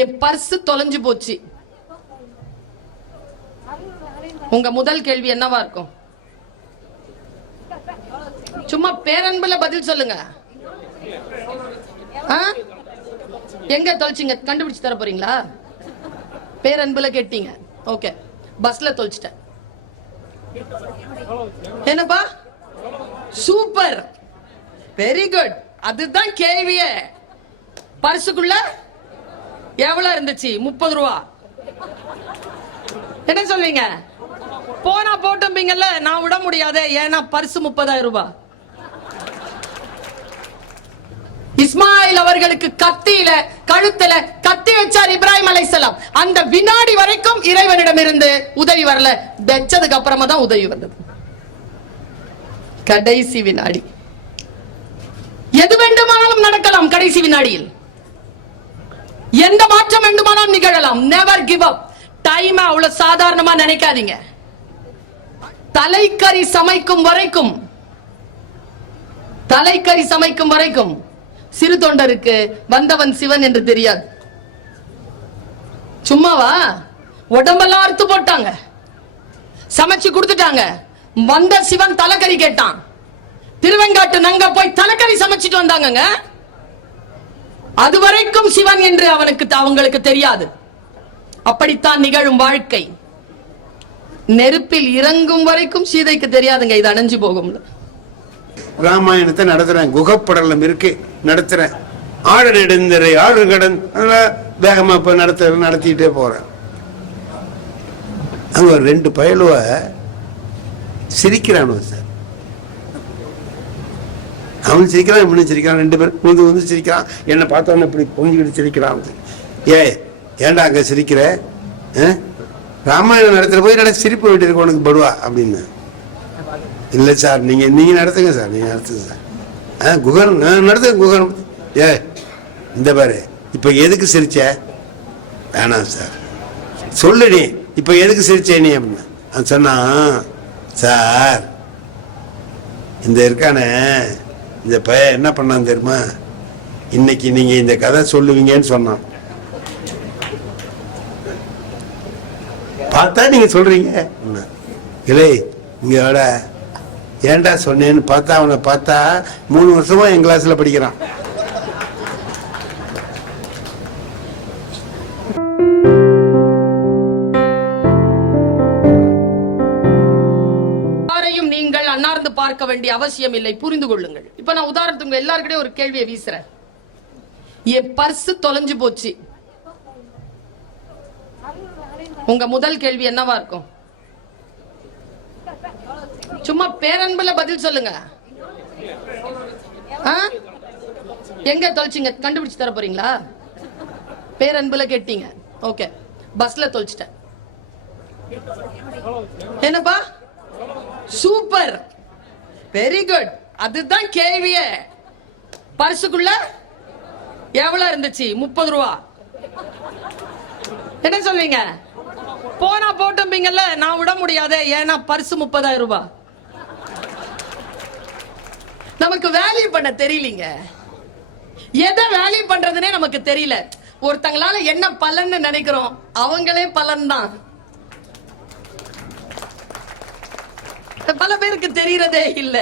என் purse தொலைஞ்சு போச்சு. உங்க முதல் கேள்வி என்னவா இருக்கும்? சும்மா பேரன்புல பதில் சொல்லுங்க. எங்க தொலைச்சிங்க கண்டுபிடிச்சு தர போறீங்களா? பேரன்புல கேட்டீங்க. ஓகே, பஸ்ல தொலைச்சிட்டேன். என்னப்பா? Super, very good. அதுதான் கேள்வியே. பர்சுக்குள்ள எவ்வளவு இருந்துச்சு? 30 ரூபா. என்ன சொல்வீங்க? போனா போட்டும்பீங்கல்ல, நான் விட முடியாது, ஏன்னா பர்சு 30,000 ரூபாய். இஸ்மாயில் அவர்களுக்கு கத்தியில கழுத்துல கத்தி வச்சார் இப்ராஹிம் அலைஹிஸ்ஸலாம். அந்த வினாடி வரைக்கும் இறைவனிடம் இருந்து உதவி வரல. வெச்சதுக்கு அப்புறமா தான் உதவி வந்தது. கடைசி வினாடி. எது வேண்டுமானாலும் நடக்கலாம். கடைசி வினாடியில் எந்த மாற்றம் வேண்டுமானாலும் நிகழலாம். Never give up. டைம் அவ்வளவு சாதாரணமா நினைக்காதீங்க. தலைக்கறி சமைக்கும் வரைக்கும் சிறு தொண்டருக்கு வந்தவன் சிவன் என்று தெரியாது. சும்மாவா? உடம்பெல்லாம் அறுத்து போட்டாங்க, சமைச்சு கொடுத்துட்டாங்க. வந்த சிவன் தலைக்கறி கேட்டான். திருவெங்காட்டு நங்க போய் தலைக்கறி சமைச்சிட்டு வந்தாங்க. அது வரைக்கும் சிவன் என்று அவங்களுக்கு தெரியாது. அப்படித்தான் நிகழும் வாழ்க்கை. நெருப்பில் இறங்கும் வரைக்கும் சீதைக்கு தெரியாதுங்க இது அணைஞ்சு போகும். ராமாயணத்தை நடத்துறேன், குகப்படலம் இருக்கு நடத்துறேன். ஆடு நெடுந்தரை ஆடு கடன் வேகமா இப்ப நடத்திட்டே போறேன். அங்க ஒரு 2 பயலுவ சிரிக்கிறான் சார். அவன் சிரிக்கிறான், இவனு சிரிக்கிறான். 2 பேர் வந்து சிரிக்கிறான். என்னை பார்த்தவன இப்படி பொங்கிட்டு சிரிக்கிறான். ஏன்டா அங்க சிரிக்கிற? ராமாயணம் நடத்துற போய் நட சிரிப்பு விட்டு இருக்க உனக்கு படுவா அப்படின்னு. இல்ல சார், நீங்க நடத்துங்க சார், நீங்க நடத்துங்க சார். குகன் நடத்துங்க குகன். இந்த பாரு, இப்ப எதுக்கு சிரிச்ச? வேணாம் சார், சொல்லு நீ இப்ப எதுக்கு சிரிச்ச நீ அப்படின்னு சொன்னா, சார் இந்த இருக்கானே இந்த பையன் என்ன பண்ணான் தெரியுமா? இன்னைக்கு நீங்க இந்த கதை சொல்லுவீங்கன்னு சொன்னான். பார்த்தா நீங்க சொல்றீங்க இல்லை, இங்க விட ஏன்டா சொன்னேன்னு பார்த்தா அவனை பார்த்தா 3 வருஷமா என் கிளாஸ்ல படிக்கிறான். யாரையும் நீங்கள் அன்னார்ந்து பார்க்க வேண்டிய அவசியம் இல்லை, புரிந்து கொள்ளுங்கள். இப்ப நான் உதாரணத்துக்கு எல்லாருக்கிட்டே ஒரு கேள்வியை வீசுறேன். என் பர்ஸ் தொலைஞ்சு போச்சு. உங்க முதல் கேள்வி என்னவா இருக்கும்? சும்மா பேரன்புல பதில் சொல்லுங்க. எங்க தொலைச்சிங்க கண்டுபிடிச்சு தர போறீங்களா? பேரன்புல கேட்டீங்க. ஓகே, பஸ்ல தொலைச்சிட்டேன். என்னப்பா? Super, very good. அதுதான் கேள்வியே. பர்சுக்குள்ள எவ்வளவு இருந்துச்சு? 30 ரூபா. என்ன சொல்வீங்க? போனா போட்டும்பீங்கல்ல, நான் விட முடியாது, ஏன்னா பர்சு 30,000 ரூபாய். நமக்கு வேல்யூ பண்ண தெரியலீங்க. எதை வேல்யூ பண்றதுனே நமக்கு தெரியல. ஒருத்தங்களால என்ன பலன்னு நினைக்கிறோம், அவங்களே பலன் தான். பல பேருக்கு தெரியறதே இல்ல.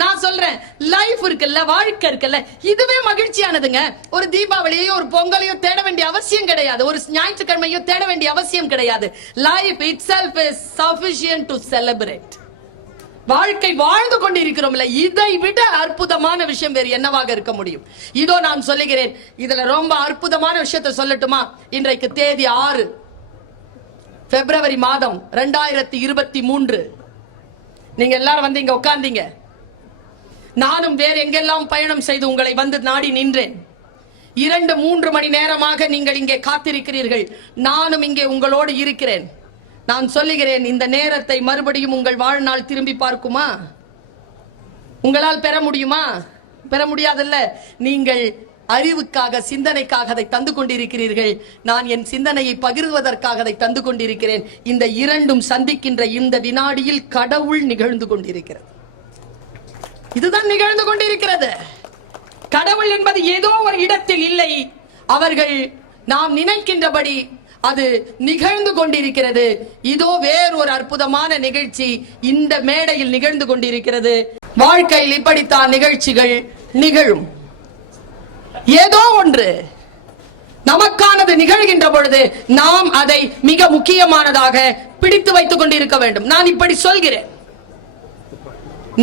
நான் சொல்றேன், லைஃப் இருக்குல்ல, வாழ்க்கை இருக்குல்ல, இதுவே மகிழ்ச்சியானதுங்க. ஒரு தீபாவளியோ ஒரு பொங்கலையோ தேட வேண்டிய அவசியம் கிடையாது. ஒரு ஞாயிற்றுக்கிழமையோ தேட வேண்டிய அவசியம் கிடையாது. Life itself is sufficient to celebrate. வாழ்க்கை வாழ்ந்து கொண்டிருக்கிறோம்ல, இதை விட அற்புதமான விஷயம் வேறு என்னவாக இருக்க முடியும்? இதோ நான் சொல்லுகிறேன். இதுல ரொம்ப அற்புதமான விஷயத்தை சொல்லட்டுமா? இன்றைக்கு தேதி 6 பிப்ரவரி மாதம் 2023. நீங்க எல்லாரும் வந்து இங்க உட்கார்ந்தீங்க. நானும் வேறு எங்கெல்லாம் பயணம் செய்து உங்களை வந்து நாடி நின்றேன். 2-3 மணி நேரமாக நீங்கள் இங்கே காத்திருக்கிறீர்கள். நானும் இங்கே உங்களோடு இருக்கிறேன். நான் சொல்லுகிறேன், இந்த நேரத்தை மறுபடியும் உங்கள் வாழ்நாள் திரும்பி பார்க்குமா? உங்களால் பெற முடியுமா? பெற முடியாதல்ல. நீங்கள் அறிவுக்காக, சிந்தனைக்காக அதை தந்து கொண்டிருக்கிறீர்கள். நான் என் சிந்தனையை பகிர்வதற்காக அதை தந்து கொண்டிருக்கிறேன். இந்த இரண்டும் சந்திக்கின்ற இந்த வினாடியில் கடவுள் நிகழ்ந்து கொண்டிருக்கிறது. இதுதான் நிகழ்ந்து கொண்டிருக்கிறது. கடவுள் என்பது ஏதோ ஒரு இடத்தில் இல்லை. அவர்கள் நாம் நினைக்கின்றபடி அது நிகழ்ந்து கொண்டிருக்கிறது. இதோ வேறு ஒரு அற்புதமான நிகழ்ச்சி இந்த மேடையில் நிகழ்ந்து கொண்டிருக்கிறது. வாழ்க்கையில் இப்படித்தான் நிகழ்ச்சிகள் நிகழும். ஏதோ ஒன்று நமக்கானது நிகழ்கின்ற பொழுது நாம் அதை மிக முக்கியமானதாக பிடித்து வைத்துக் கொண்டிருக்க வேண்டும். நான் இப்படி சொல்கிறேன்,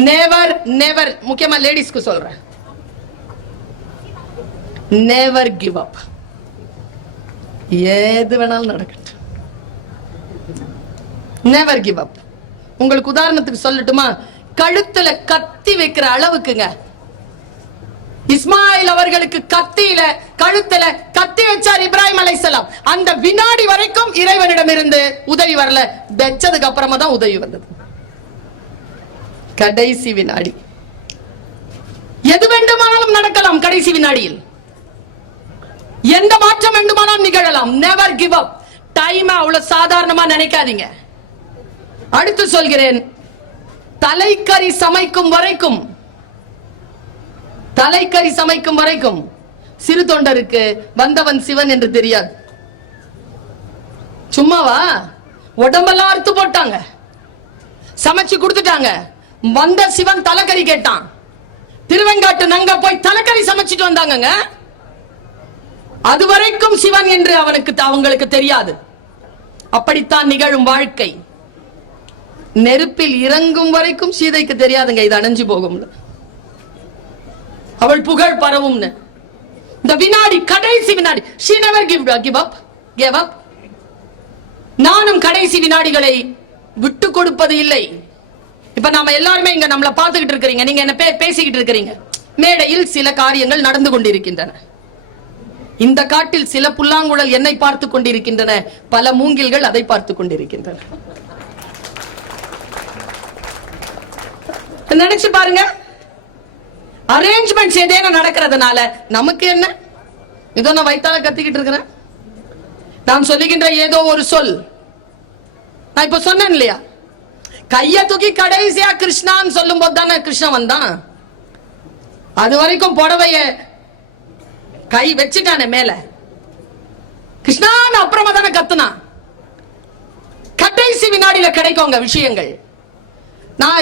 நெவர் நெவர், முக்கியமா லேடிஸ்க்கு சொல்றேன், நெவர் கிவ் அப். ஏது வேணாலும் நடக்கட்டும், நெவர் கிவ் அப். உங்களுக்கு உதாரணத்துக்கு சொல்லட்டுமா, கழுத்துல கத்தி வைக்கிற அளவுக்குங்க இஸ்மாயில் அவர்களுக்கு கத்தியில கழுத்துல கத்தி வச்சார் இப்ராஹிம் அலைஹிஸ்ஸலாம். அந்த வினாடி வரைக்கும் இறைவனிடம் இருந்து உதவி வரல, வெச்சதுக்கு அப்புறமா தான் உதவி வந்தது. கடைசி வினாடி எது வேண்டுமானாலும் நடக்கலாம். கடைசி வினாடியில் எந்த மாற்றம் வேண்டுமானாலும் நிகழலாம். Never give up. டைம் அவ்வளவு சாதாரணமா நினைக்காதீங்க. அடுத்து சொல்கிறேன், தலைக்கறி சமைக்கும் வரைக்கும், தலைக்கறி சமைக்கும் வரைக்கும் சிறு தொண்டருக்கு வந்தவன் சிவன் என்று தெரியாது. சும்மாவா? உடம்பெல்லாம் அறுத்து போட்டாங்க, சமைச்சு கொடுத்துட்டாங்க. வந்த சிவன் தலைக்கறி கேட்டான். திருவெங்காட்டு நங்க போய் தலைக்கறி சமைச்சிட்டு வந்தாங்க. அது வரைக்கும் சிவன் என்று அவங்களுக்கு தெரியாது. அப்படித்தான் நிகழும் வாழ்க்கை. நெருப்பில் இறங்கும் வரைக்கும் சீதைக்கு தெரியாதுங்க இது அணைஞ்சு போகும், அவள் புகழ் பரவும். இந்த வினாடி, கடைசி வினாடி, she never gave up. நானும் கடைசி வினாடிகளை விட்டு கொடுப்பது இல்லை. இப்ப நாம எல்லாருமே இங்க நம்மள பார்த்துக்கிட்டு இருக்கிறீங்க, நீங்க என்ன பேசிக்கிட்டு இருக்கிறீங்க. மேடையில் சில காரியங்கள் நடந்து கொண்டிருக்கின்றன. இந்த காட்டில் சில புல்லாங்குழல் என்னை பார்த்து கொண்டிருக்கின்றன, பல மூங்கில்கள் அதை பார்த்து கொண்டிருக்கின்றன. நினைச்சு பாருங்க, அரேஞ்ச்மெண்ட்ஸ் ஏதேனும் நடக்கிறதுனால நமக்கு என்ன? இதோ நான் வயித்தால கத்திக்கிட்டு இருக்கிறேன். நான் சொல்லுகின்ற ஏதோ ஒரு சொல், நான் இப்ப சொன்னேன் இல்லையா, கைய தூக்கி கடைசியா கிருஷ்ணான்னு சொல்லும் போது தானே கிருஷ்ணன் வந்தான். அது வரைக்கும் புடவைய கை வச்சுட்டானே மேல, கிருஷ்ணான்னு அப்புறமா தானே கத்துனா. கடைசி வினாடியில கிடைக்குங்க விஷயங்கள்.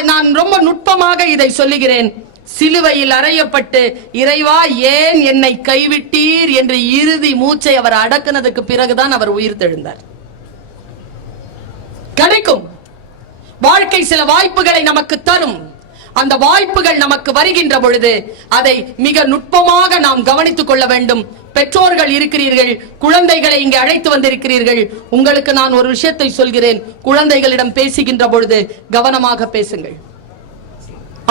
நான் ரொம்ப நுட்பமாக இதை சொல்லுகிறேன். சிலுவையில் அறையப்பட்டு இறைவா ஏன் என்னை கைவிட்டீர் என்று இறுதி மூச்சை அவர் அடக்குனதுக்கு பிறகுதான் அவர் உயிர் தெழுந்தார். கிடைக்கும் வாழ்க்கை சில வாய்ப்புகளை நமக்கு தரும். அந்த வாய்ப்புகள் நமக்கு வருகின்ற பொழுது அதை மிக நுட்பமாக நாம் கவனித்துக் கொள்ள வேண்டும். பெற்றோர்கள் இருக்கிறீர்கள், குழந்தைகளை இங்கே அழைத்து வந்திருக்கிறீர்கள். உங்களுக்கு நான் ஒரு விஷயத்தை சொல்கிறேன், குழந்தைகளிடம் பேசுகின்ற பொழுது கவனமாக பேசுங்கள்.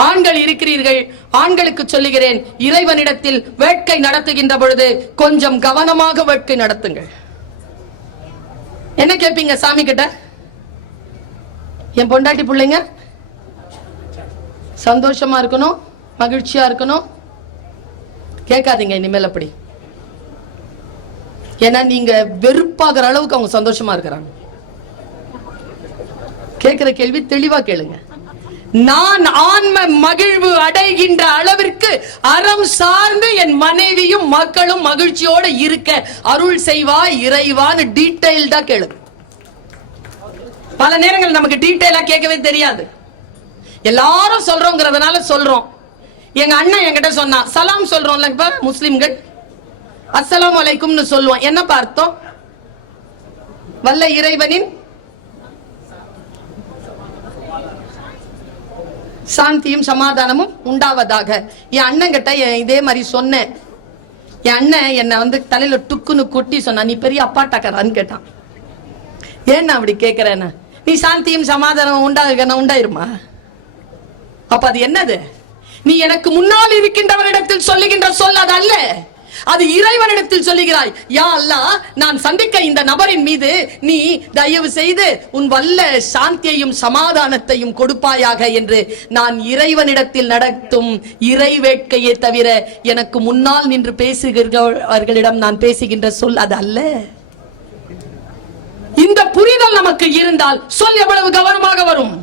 ஆண்கள் இருக்கிறீர்கள், ஆண்களுக்கு சொல்லுகிறேன், இறைவனிடத்தில் வேட்கை நடத்துகின்ற பொழுது கொஞ்சம் கவனமாக வேட்கை நடத்துங்கள். என்ன கேட்பீங்க சாமி கிட்ட? என் பொண்டாட்டி பிள்ளைங்க சந்தோஷமா இருக்கணும், மகிழ்ச்சியா இருக்கணும். கேட்காதீங்க இனிமேல் அப்படி. ஏன்னா நீங்க வெறுப்பாகிற அளவுக்கு அவங்க சந்தோஷமா இருக்கிறாங்க. கேட்கிற கேள்வி தெளிவா கேளுங்க. நான் ஆன்ம மகிழ்வு அடைகின்ற அளவிற்கு அறம் சார்ந்து என் மனைவியும் மக்களும் மகிழ்ச்சியோடு இருக்க அருள் செய்வாய் இறைவான்னு டீடைல்டா கேளுங்க. பல நேரங்கள் நமக்கு டீடைலா கேட்கவே தெரியாது. எல்லாரும் சொல்றோங்கிறதுனால சொல்றோம். எங்க அண்ணன் என்கிட்ட சொன்னா, சலாம் சொல்றோம்ல இப்ப முஸ்லிம்கள், அஸ்ஸலாமு அலைக்கும்னு சொல்லுவோம். என்ன அர்த்தம்? வல்ல இறைவனின் சாந்தியும் சமாதானமும் உண்டாவதாக. என் அண்ணன் கிட்ட இதே மாதிரி சொன்னேன். என் அண்ணன் என்ன தலையில டுக்குன்னு கொட்டி சொன்னா, நீ பெரிய அப்பாட்டாக்கறான்னு கேட்டான். ஏன் நான் அப்படி கேட்கிறேன்னா, நீ சாந்தியும் சமாதானம் உண்டாயிருமா? அப்ப அது என்னது? நீ எனக்கு முன்னால் இருக்கின்றவரிடத்தில் சொல்லுகின்ற சொல் அது அல்ல, அது இறைவனிடத்தில் சொல்லுகிறாய். யா அல்லாஹ், நான் சந்திக்க இந்த நபரின் மீது நீ தயவு செய்து உன் வல்ல சாந்தியையும் சமாதானத்தையும் கொடுப்பாயாக என்று நான் இறைவனிடத்தில் நடத்தும் இறை வேட்கையை தவிர எனக்கு முன்னால் நின்று பேசுகிறவர்களிடம் நான் பேசுகின்ற சொல் அது அல்ல. இந்த புரிதல் நமக்கு இருந்தால் சொல் எவ்வளவு கவனமாக வரும்.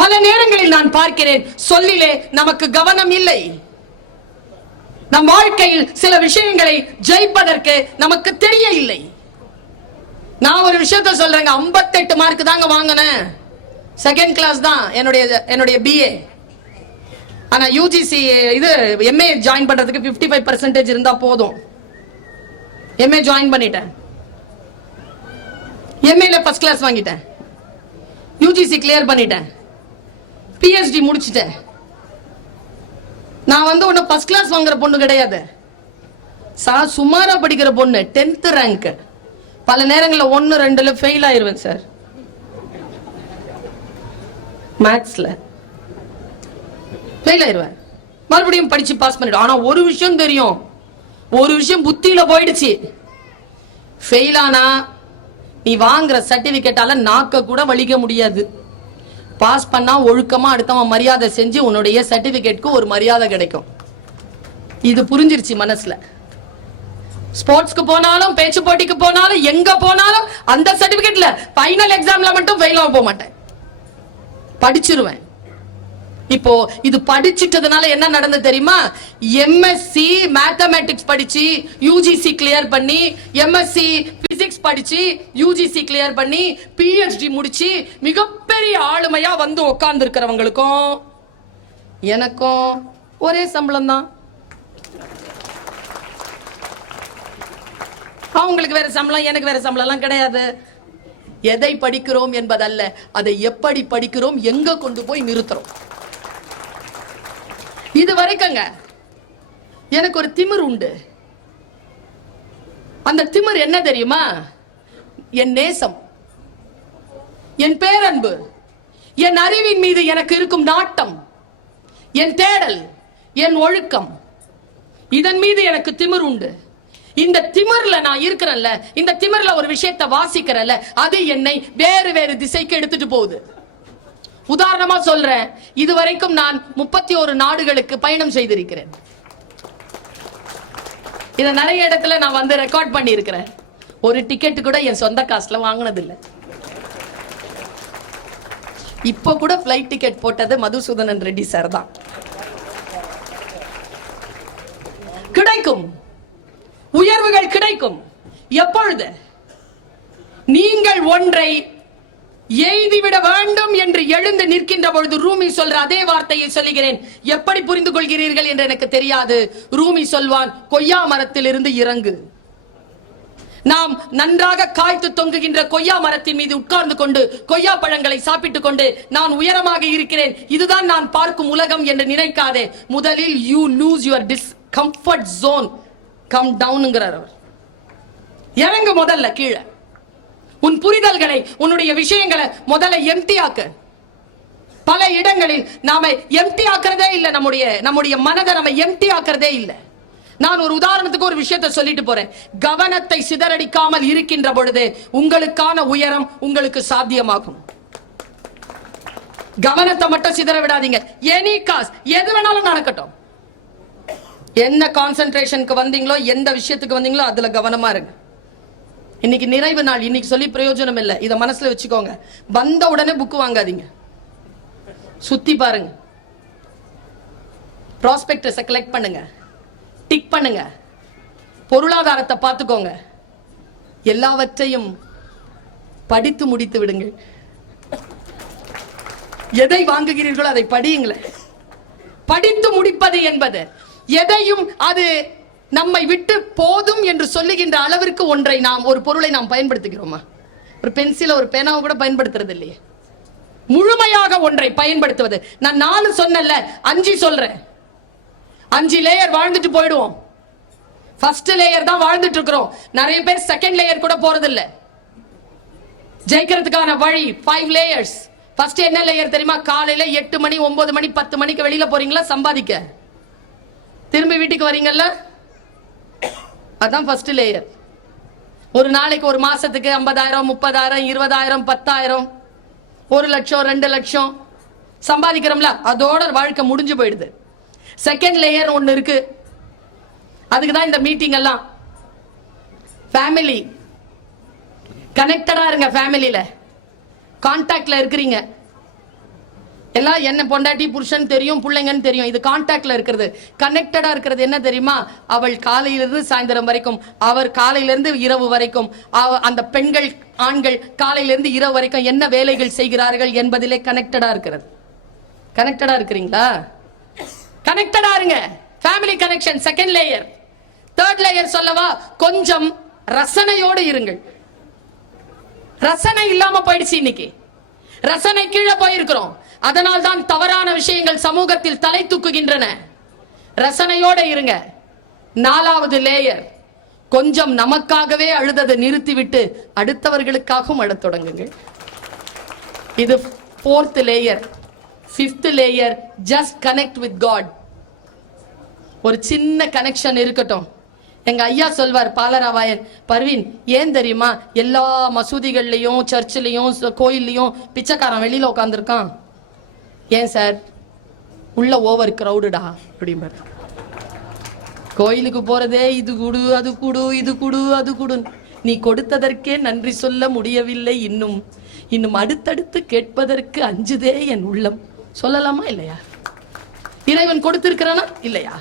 பல நேரங்களில் நான் பார்க்கிறேன், சொல்லிலே நமக்கு கவனம் இல்லை. நம் வாழ்க்கையில் சில விஷயங்களை ஜெயிப்பதற்கு நமக்கு தெரிய இல்லை. நான் ஒரு விஷயத்த சொல்றேங்க, 58 மார்க் தாங்க வாங்கினேன். செகண்ட் கிளாஸ் தான் என்னுடைய BA. ஆனா UGC இது MA ஜாயின் பண்றதுக்கு 55% இருந்தா போதும். MA ஜாயின் பண்ணிட்டேன். MA ல ஃபர்ஸ்ட் கிளாஸ் வாங்கிட்டேன். UGC கிளியர் பண்ணிட்டேன். PhD முடிச்சிட்டேன். நான் வந்து ஒன்னும் ஃபர்ஸ்ட் கிளாஸ் வாங்குற பொண்ணு கிடையாது. சுமாரா படிக்கிற பொண்ணு, 10th ரேங்க். பல நேரங்களில் 1, 2ல ஃபெயில் ஆயிருவேன் சார். மேத்ஸ்ல ஃபெயில் ஆயிருவேன். மறுபடியும் படிச்சு பாஸ் பண்ணிடும். ஆனா ஒரு விஷயம் தெரியும், ஒரு விஷயம் புத்தியில போயிடுச்சு. ஃபெயில் ஆனா நீ வாங்குற சர்டிபிகேட்டால நாக்க கூட வலிக்க முடியாது. பாஸ் பண்ணா ஒழுக்கமா அடுத்தவன் மரியாதை செஞ்சு உன்னுடைய சர்டிபிகேட்க்கு ஒரு மரியாதை கிடைக்கும். இது புரிஞ்சிருச்சு மனசுல. ஸ்போர்ட்ஸ்க்கு போனாலும், பேச்சு போட்டிக்கு போனாலும், எங்க போனாலும் அந்த சர்டிபிகேட்ல ஃபைனல் எக்ஸாம்ல மட்டும் ஃபெயில் ஆக போக மாட்டேன். படிச்சிருவேன். இப்போ இது படிச்சிட்டதுனால என்ன நடந்தது தெரியுமா? MSc மேத்தமேட்டிக்ஸ் படிச்சு UGC கிளியர் பண்ணி, MSc பிசிக்ஸ் படிச்சு UGC கிளியர் பண்ணி, PhD முடிச்சு மிகப்பெரிய ஆளுமையா வந்து உட்கார்ந்து இருக்கிறவங்களுக்கும் எனக்கும் ஒரே சம்பளம் தான். அவங்களுக்கு வேற சம்பளம், எனக்கு வேற சம்பளம் எல்லாம் கிடையாது. எதை படிக்கிறோம் என்பதல்ல, அதை எப்படி படிக்கிறோம், எங்க கொண்டு போய் நிறுத்துறோம். இது வரைக்குங்க எனக்கு ஒரு திமிர் உண்டு. அந்த திமிர் என்ன தெரியுமா? என் நேசம், என் பேரன்பு, என் அறிவின் மீது எனக்கு இருக்கும் நாட்டம், என் தேடல், என் ஒழுக்கம், இதன் மீது எனக்கு திமிர் உண்டு. இந்த திமிர்ல நான் இருக்கிறேன்ல, இந்த திமிர்ல ஒரு விஷயத்தை வாசிக்கிறேன்ல, அது என்னை வேறு வேறு திசைக்கு எடுத்துட்டு போகுது. உதாரணமா சொல்றேன், இதுவரைக்கும் நான் 31 நாடுகளுக்கு பயணம் செய்திருக்கிறேன். இத நிறைய இடத்துல நான் வந்து ரெக்கார்ட் பண்ணி இருக்கிறேன். ஒரு டிக்கெட் கூட என் சொந்த காசுல வாங்கினது இல்ல. இப்ப கூட பிளைட் டிக்கெட் போட்டது மதுசூதனன் ரெட்டி சார் தான். கிடைக்கும், உயர்வுகள் கிடைக்கும். எப்பொழுது நீங்கள் ஒன்றை எய்திவிட வேண்டும் என்று எழுந்து நிற்கின்ற பொழுது. ரூமி சொல்ற அதே வார்த்தையை சொல்லுகிறேன். எப்படி புரிந்து கொள்கிறீர்கள் என்று எனக்கு தெரியாது. ரூமி சொல்வான், கொய்யா மரத்தில் இருந்து இறங்கு. நாம் நன்றாக காய்த்து தொங்குகின்ற கொய்யா மரத்தின் மீது உட்கார்ந்து கொண்டு கொய்யா பழங்களை சாப்பிட்டுக் கொண்டு நான் உயரமாக இருக்கிறேன், இதுதான் நான் பார்க்கும் உலகம் என்று நினைக்காதே. முதலில் you lose your discomfort zone, come டவுன்ங்கிறார் அவர். இறங்கு முதல்ல கீழே. உன் புரிதல்களை, உன்னுடைய விஷயங்களை முதல்ல எம்டி ஆக்க. பல இடங்களில் நாம எம்டி ஆக்குறதே இல்லை. நம்முடைய மனதை நம்ம எம்டி ஆக்குறதே இல்லை. நான் ஒரு உதாரணத்துக்கு ஒரு விஷயத்தை சொல்லிட்டு போறேன். கவனத்தை சிதறடிக்காமல் இருக்கின்ற பொழுது உங்களுக்கான உயரம் உங்களுக்கு சாத்தியமாகும். கவனத்தை மட்டும் சிதற விடாதீங்க. எனி காஸ், எது வேணாலும் நடக்கட்டும். என்ன கான்சென்ட்ரேஷனுக்கு வந்தீங்களோ, எந்த விஷயத்துக்கு வந்தீங்களோ அதுல கவனமா இருங்க. இன்னைக்கு நிறைவு நாள், இன்னைக்கு சொல்லி பிரயோஜனம் இல்லை. இத மனசுல வச்சுக்கோங்க. வந்த உடனே புக் வாங்காதீங்க, சுத்தி பாருங்க, ப்ராஸ்பெக்டஸை கலெக்ட் பண்ணுங்க, டிக் பண்ணுங்க, பொருளாதாரத்தை பார்த்துக்கோங்க. எல்லாவற்றையும் படித்து முடித்து விடுங்கள். எதை வாங்குகிறீர்களோ அதை படியுங்களே. படித்து முடிப்பது என்பது எதையும் அது நம்மை விட்டு போதும் என்று சொல்லுகின்ற அளவிற்கு ஒன்றை நாம், ஒரு பொருளை நாம் பயன்படுத்துகிறோமா? ஒரு பென்சில, ஒரு பேனாவை கூட பயன்படுத்துறது இல்லையே. முழுமையாக ஒன்றை பயன்படுத்துவது. நான் 4 சொன்னல, 5 சொல்றேன். 5 லேயர் வாழ்ந்துட்டு போயிடுவோம். ஃபர்ஸ்ட் லேயர் தான் வாழ்ந்துட்டு இருக்கிறோம். நிறைய பேர் செகண்ட் லேயர் கூட போறது இல்ல. ஜெயிக்கிறதுக்கான வழி 5 லேயர்ஸ். ஃபர்ஸ்ட் என்ன லேயர் தெரியுமா? காலையில 8 மணி, 9 மணி, 10 மணிக்கு வெளியில போறீங்களா சம்பாதிக்க, திரும்பி வீட்டுக்கு வரீங்கல்ல, அதான் ஃபர்ஸ்ட் லேயர். ஒரு நாளைக்கு, ஒரு மாசத்துக்கு 50,000, 30,000, 20,000, 10,000, 1 லட்சம், 2 லட்சம் சம்பாதிக்கிறோம்ல, அதோட வாழ்க்கை முடிஞ்சு போயிடுது. செகண்ட் லேயர் ஒன்னு இருக்கு. அதுக்கு தான் இந்த மீட்டிங் எல்லாம். ஃபேமிலி, கனெக்டடா இருங்க. ஃபேமிலியில கான்டாக்ட்ல இருக்கிறீங்க. எல்லாம் என்ன பொண்டாட்டி புருஷன் தெரியும், பிள்ளைங்கன்னு தெரியும். இது கான்டாக்ட்ல இருக்கிறது. கனெக்டடா இருக்கிறது என்ன தெரியுமா? அவள் காலையிலிருந்து சாயந்தரம் வரைக்கும், அவர் காலையிலிருந்து இரவு வரைக்கும், அந்த பெண்கள் ஆண்கள் காலையிலிருந்து இரவு வரைக்கும் என்ன வேலைகள் செய்கிறார்கள் என்பதிலே கனெக்டடா இருக்கிறது. கனெக்டடா இருக்கிறீங்களா? கனெக்டடா இருங்க. Family connection second layer. Third layer சொல்லவா? கொஞ்சம் ரசனையோடு இருங்கள். ரசனை இல்லாம போயிடுச்சு இன்னைக்கு. ரசனை கீழே போயிருக்கிறோம். அதனால் தான் தவறான விஷயங்கள் சமூகத்தில் தலை தூக்குகின்றன. ரசனையோட இருங்க. நாலாவது லேயர், கொஞ்சம் நமக்காகவே அழுததை நிறுத்திவிட்டு அடுத்தவர்களுக்காகவும் அழத் தொடங்குங்கள். இது fourth layer. Fifth layer, just connect with God. ஒரு சின்ன கனெக்ஷன் இருக்கட்டும். எங்க ஐயா சொல்வார் பாலராவாயன், பர்வீன் ஏன் தெரியுமா எல்லா மசூதிகள்லயும் சர்ச்சிலையும் கோயில்லையும் பிச்சைக்காரன் வெளியில உட்காந்துருக்கான்? ஏன் சார்? உள்ள ஓவர் கிரௌடுடா அப்படிம்பாரு. கோயிலுக்கு போறதே இது குடு அது குடு இது குடு அது குடு. நீ கொடுத்ததற்கே நன்றி சொல்ல முடியவில்லை, இன்னும் இன்னும் அடுத்தடுத்து கேட்பதற்கு அஞ்சுதே என் உள்ளம். சொல்லலாமா இல்லையா? இறைவன் கொடுத்திருக்கிறானா இல்லையா?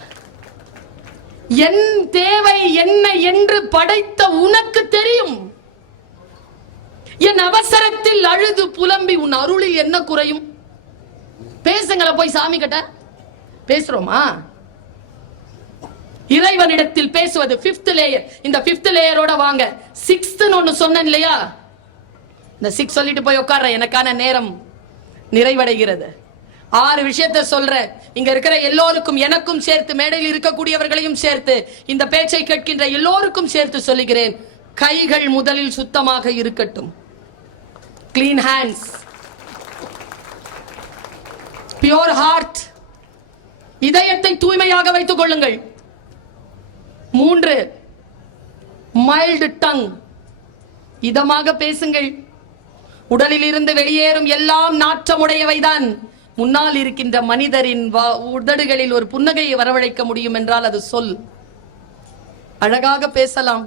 என் தேவை என்ன என்று படைத்த உனக்கு தெரியும். என் அவசரத்தில் அழுது புலம்பி உன் அருளில் என்ன குறையும்? பேசுங்கள போய் சாமி கிட்ட. பேசுறோமா? இறைவனிடத்தில் பேசுவது ஃபிஃப்த் லேயர். இந்த ஃபிஃப்த் லேயரோட வாங்க. சிக்ஸ்த் ஒன்னு சொன்னேன் இல்லையா? இந்த 6 சொல்லிட்டு போய் உட்கார்ற, எனக்கான நேரம் நிறைவடைகிறது. 6 விஷயத்தை சொல்றேன். இங்க இருக்கிற எல்லோருக்கும், எனக்கும் சேர்த்து, மேடையில் இருக்கக்கூடியவர்களையும் சேர்த்து, இந்த பேச்சை கேட்கின்ற எல்லோருக்கும் சேர்த்து சொல்லுகிறேன். கைகள் முதலில் சுத்தமாக இருக்கட்டும். Clean hands, pure heart. இதயத்தை தூய்மையாக வைத்துக் கொள்ளுங்கள். 3, மைல்டு டங். இதமாக பேசுங்கள். உடலில் இருந்து வெளியேறும் எல்லாம் நாற்றமுடையவைதான். முன்னால் இருக்கின்ற மனிதரின் உதடுகளில் ஒரு புன்னகையை வரவழைக்க முடியும் என்றால் அது சொல். அழகாக பேசலாம்.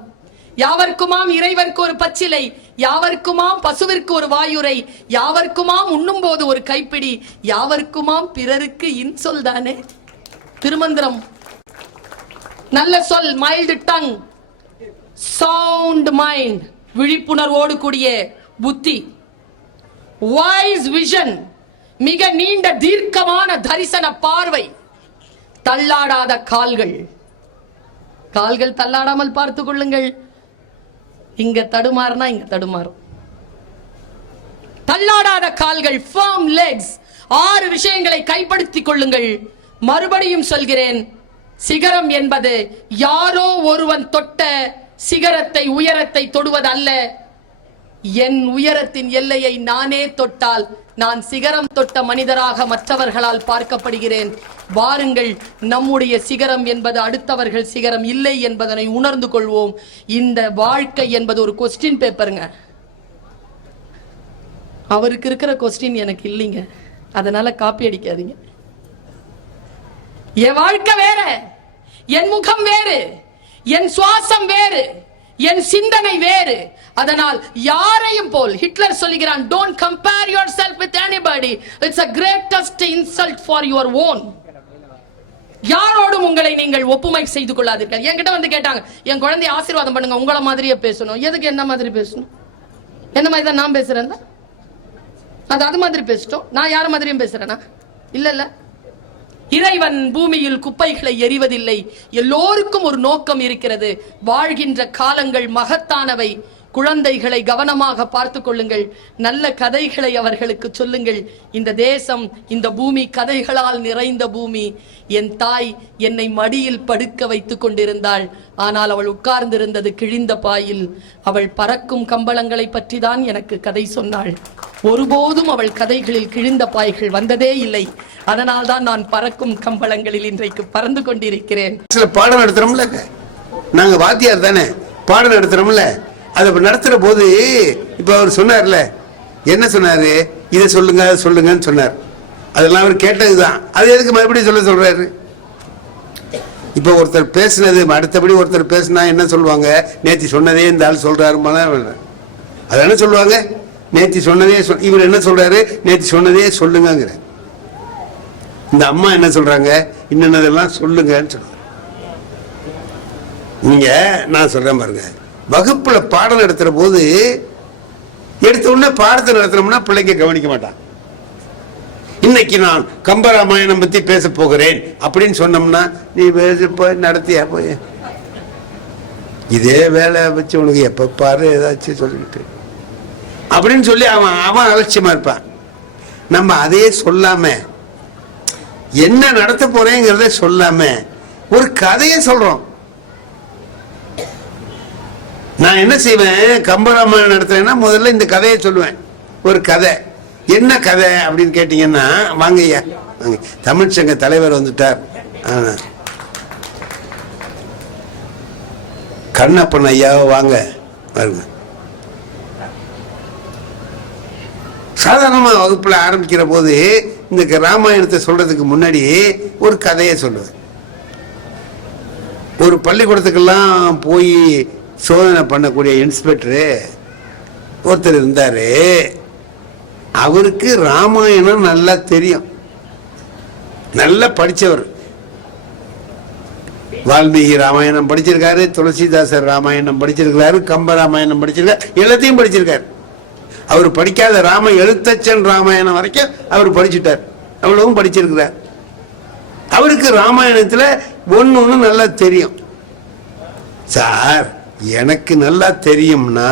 யாவர்க்குமாம் இறைவர்க்கு ஒரு பச்சிலை, யாவர்க்குமாம் பசுவிற்கு ஒரு வாயுரை, யாவர்க்குமாம் உண்ணும் போது ஒரு கைப்பிடி, யாவர்க்குமாம் பிறருக்கு இன்சொல் தானே திருமந்திரம். நல்ல சொல், மைல்டு டங். சவுண்ட் மைண்ட், விழிப்புணர்வோடு கூடிய புத்தி. வைஸ் விஷன், மிக நீண்ட தீர்க்கமான தரிசன பார்வை. தள்ளாடாத கால்கள். கால்கள் தள்ளாடாமல் பார்த்துக் கொள்ளுங்கள். இங்க தடுமாறுனா இங்க தடுமாறும். தள்ளாடாத கால்கள், firm legs. 6 விஷயங்களை கைப்படுத்திக் கொள்ளுங்கள். மறுபடியும் சொல்கிறேன், சிகரம் என்பது யாரோ ஒருவன் தொட்ட சிகரத்தை, உயரத்தை தொடுவது அல்ல. என் உயரத்தின் எல்லையை நானே தொட்டால் நான் சிகரம் தொட்ட மனிதராக மற்றவர்களால் பார்க்கப்படுகிறேன். வாருங்கள், நம்முடைய சிகரம் என்பது அடுத்தவர்கள் சிகரம் இல்லை என்பதனை உணர்ந்து கொள்வோம். இந்த வாழ்க்கை என்பது ஒரு கொஸ்டின் பேப்பருங்க. அவருக்கு இருக்கிற கொஸ்டின் எனக்கு இல்லைங்க, அதனால காப்பி அடிக்காதீங்க. என் வாழ்க்கை வேற, என் முகம் வேறு, என் சுவாசம் வேறு, என் சிந்தனை வேறு. அதனால் யாரையும் போல் ஹிட்லர் சொல்லுகிறான், don't compare yourself with anybody, it's a greatest insult for your own. யாரோடும் உங்களை நீங்கள் ஒப்புமை செய்து கொள்ளாதீர்கள். என்கிட்ட வந்து கேட்டாங்க, என் குழந்தைய ஆசீர்வாதம் பண்ணுங்க, உங்களை மாதிரியே பேசணும். எதுக்கு என்ன மாதிரி பேசணும்? என்ன மாதிரி தான் நான் பேசுறேன், அது மாதிரி பேசிட்டோம். நான் யார மாதிரியும் பேசுறேனா? இல்ல. இறைவன் பூமியில் குப்பைகளை எறிவதில்லை. எல்லோருக்கும் ஒரு நோக்கம் இருக்கிறது. வாழ்கின்ற காலங்கள் மகத்தானவை. குழந்தைகளை கவனமாக பார்த்துக் கொள்ளுங்கள். நல்ல கதைகளை அவர்களுக்கு சொல்லுங்கள். இந்த தேசம், இந்த பூமி கதைகளால் நிறைந்த பூமி. என் தாய் என்னை மடியில் படுக்க வைத்துக் கொண்டிருந்தாள். ஆனால் அவள் உட்கார்ந்திருந்தது கிழிந்த பாயில். அவள் பறக்கும் கம்பளங்களை பற்றி தான் எனக்கு கதை சொன்னாள். ஒருபோதும் அவள் கதைகளில் கிழிந்த பாய்கள் வந்ததே இல்லை. அதனால் தான் நான் பறக்கும் கம்பளங்களில் இன்றைக்கு பறந்து கொண்டிருக்கிறேன். சில பாடம் நடத்துறோம்ல, நாங்க வாத்தியார் தானே, பாடம் நடத்துறோம்ல. அதை நடத்துற போது இப்ப அவர் சொன்னார்ல, என்ன சொன்னாரு? இதை சொல்லுங்க, அதை சொல்லுங்கன்னு சொன்னார். அதெல்லாம் அவர் கேட்டதுதான். அது எதுக்கு மறுபடியும் சொல்றாரு? இப்ப ஒருத்தர் பேசினது அடுத்தபடி ஒருத்தர் பேசினா என்ன சொல்லுவாங்க? நேற்று சொன்னதே இந்த ஆள் சொல்றாருமா, அது என்ன சொல்லுவாங்க? நேற்று சொன்னதே இவர் என்ன சொல்றாரு? நேற்று சொன்னதே சொல்லுங்க. இந்த அம்மா என்ன சொல்றாங்க, இன்னதெல்லாம் சொல்லுங்கன்னு சொல்றாங்க. நீங்க நான் சொல்றேன் பாருங்க, வகுப்புல பாடம் நடத்துற போது எடுத்த உடனே பாடத்தை நடத்துறோம்னா பிள்ளைங்க கவனிக்க மாட்டான். இன்னைக்கு நான் கம்பராமாயணம் பத்தி பேச போகிறேன் அப்படின்னு சொன்னோம்னா, நீ போய் நடத்தியா போய் இதே வேலை வச்சு உனக்கு எப்ப பாரு ஏதாச்சும் சொல்லிட்டு அப்படின்னு சொல்லி அவன் அலட்சியமா இருப்பான். நம்ம அதையே சொல்லாம, என்ன நடத்த போறேங்கிறத சொல்லாம ஒரு கதையை சொல்றோம். நான் என்ன செய்வேன், கம்பராமாயணம் நடத்துறேன்னா முதல்ல இந்த கதையை சொல்லுவேன். ஒரு கதை, என்ன கதை அப்படின்னு கேட்டீங்கன்னா, வாங்க ஐயா வாங்க, தமிழ்ச்சங்க தலைவர் வந்துட்டார், கண்ணப்பன் ஐயாவை வாங்க வருங்க. சாதாரணமா வகுப்புல ஆரம்பிக்கிற போது இந்த ராமாயணத்தை சொல்றதுக்கு முன்னாடி ஒரு கதையை சொல்லுவேன். ஒரு பள்ளிக்கூடத்துக்கெல்லாம் போய் சோதனை பண்ணக்கூடிய இன்ஸ்பெக்டரு ஒருத்தர் இருந்தாரு. அவருக்கு ராமாயணம் நல்லா தெரியும், நல்லா படிச்சவர். வால்மீகி ராமாயணம் படிச்சிருக்காரு, துளசிதாசர் ராமாயணம் படிச்சிருக்காரு, கம்ப ராமாயணம் படிச்சிருக்காரு, எல்லாத்தையும் படிச்சிருக்காரு. அவர் படிக்காத எழுத்தச்சன் ராமாயணம் வரைக்கும் அவர் படிச்சுட்டார், அவ்வளவும் படிச்சிருக்கிறார். அவருக்கு ராமாயணத்துல ஒண்ணு நல்லா தெரியும். சார், எனக்கு நல்லா தெரியும்னா